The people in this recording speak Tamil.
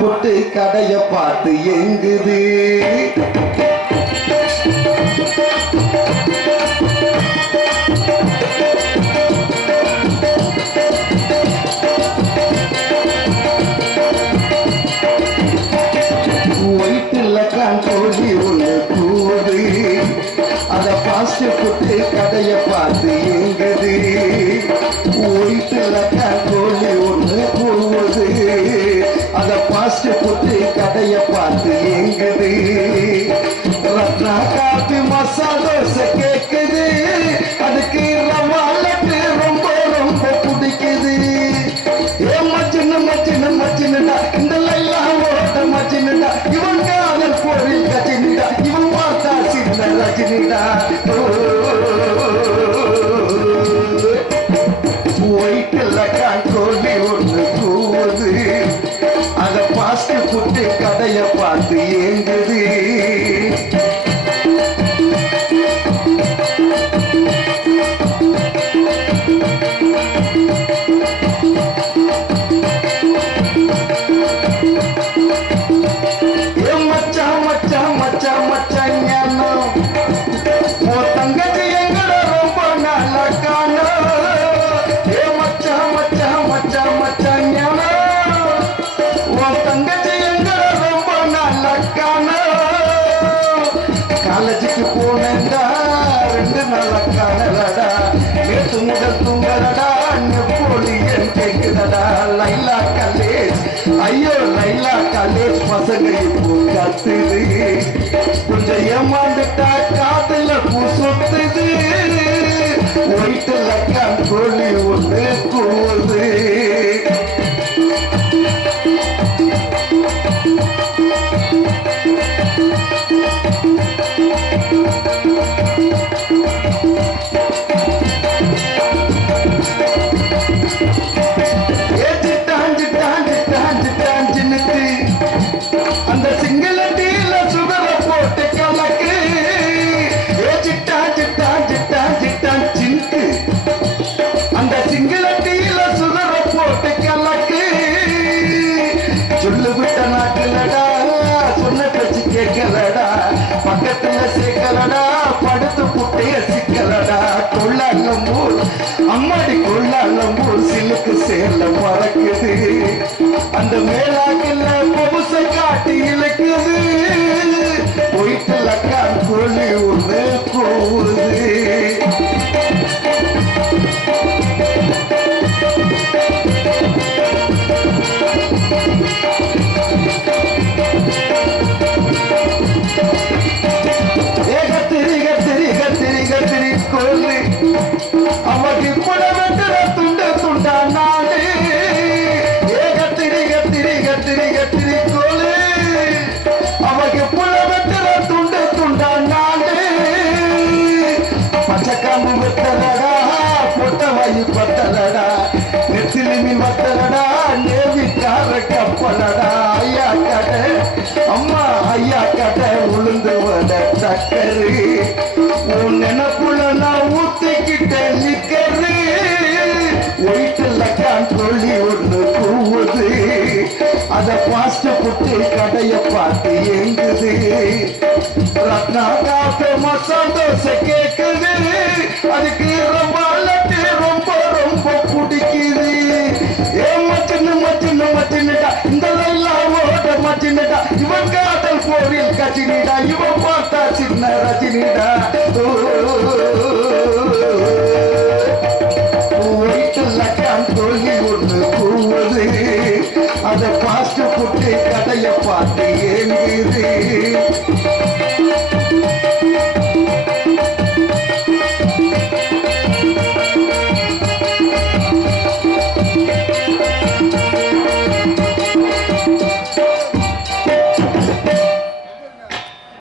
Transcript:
புட்டு கடைய பார்த்து எங்குது ஒயிட்டுல காண்கோழி ஒண்ணு கூது அத பாஸ்ட் புட்டு கடைய பார்த்து எங்குது ஒயிட்டுல காண்கோழி ஒண்ணு கூது அத பாஸ்ட் புட்டு கடைய பார்த்து எங்குது ரத்னா காபி மசாலா தோசை கேக்குது அதுக்கு ரவா லட்டு ரொம்ப ரொம்ப பிடிக்குது ஏ மச்சின்னு மச்சின்னு மச்சின்னுடா இந்த லைலா ஓட்ட மச்சின்னுடா இவன் காதல் கோவில் கச்சினிடா இவன் பார்த்தா சின்ன ரஜினிடா ஒயிட்டுல காண்கோழி ஒண்ணு கூவுது அத பாஸ்ட் புட்டு கடைய பார்த்து ஏங்குது காலேஜுக்கு போனேன்டா 2 நாளா காணலடா நேற்று முதல் தூங்கலடா நெப்போலியன் கேக்குதடா லைலா காலேஜ் ஐயோ லைலா காலேஜ் பசங்க இப்போ கத்துது கொஞ்சம் ஏமாந்துட்டா காதுல பூ சொத்துது ஒயிட்டுல காண்கோழி ஒண்ணு கூவுது அந்த சிங்கள டீல சுகர போட்டு கலக்கு சிட்டா சிட்டா சிட்டா சிட்டா சிங்கு அந்த சிங்கள டீல சுகர போட்டு கலக்கு சொல்லு விட்ட நாட்டுலடா சொன்ன பேச்சு கேட்கலடா பக்கத்துல சேர்க்கலடா படுத்து புட்டைய சிக்கலடா கொள்ளாங்கம்பூர் அம்மாடி கொள்ளாங்கம்பூர் சிலுக்கு சேல பறக்குது அந்த மேலாக்கல்ல பொபுசை காட்டி இழுக்குது ஒயிட்டுல காண்கோழி ஒண்ணு கூவுது கோழி அவக்கு புல வெட்டுற துண்டு துண்டா நாடு கத்திரி கத்திரி கத்திரி கத்திரி கோழி அவக்கு புல வெட்டுற துண்டு துண்டா நாடு பச்சைக்காம்பு வெத்தலடா பொட்ட வாயு பத்தலடா நெத்திலி மீன் வத்தலடா நேவிக்கார கப்பலடா ஐயா கடை அம்மா ஐயா கடை உளுந்து வட சக்கரு உன் நினைப்புல நான் ஊத்திக்கிட்டேன் நிக்கரு ஒயிட்டுல காண்கோழி ஒண்ணு கூவுது அத பாஸ்ட் புட்டு கடைய பார்த்து ஏங்குது ரத்னா காபி மசாலா தோசை கேக்குது அதுக்கு ரவா லட்டு ரொம்ப ரொம்ப பிடிக்குது ஏ மச்சின்னு மச்சின்னு மச்சின்னுடா இந்த லைலா ஓட்ட மச்சின்னுடா இவன் காதல் போரில் கச்சினிடா இவன் பார்த்தா சின்ன ரஜினிடா ஒயிட்டுல காண்கோழி ஒண்ணு கூவுது அத பாஸ்ட் புட்டு கடைய பார்த்து ஏங்குது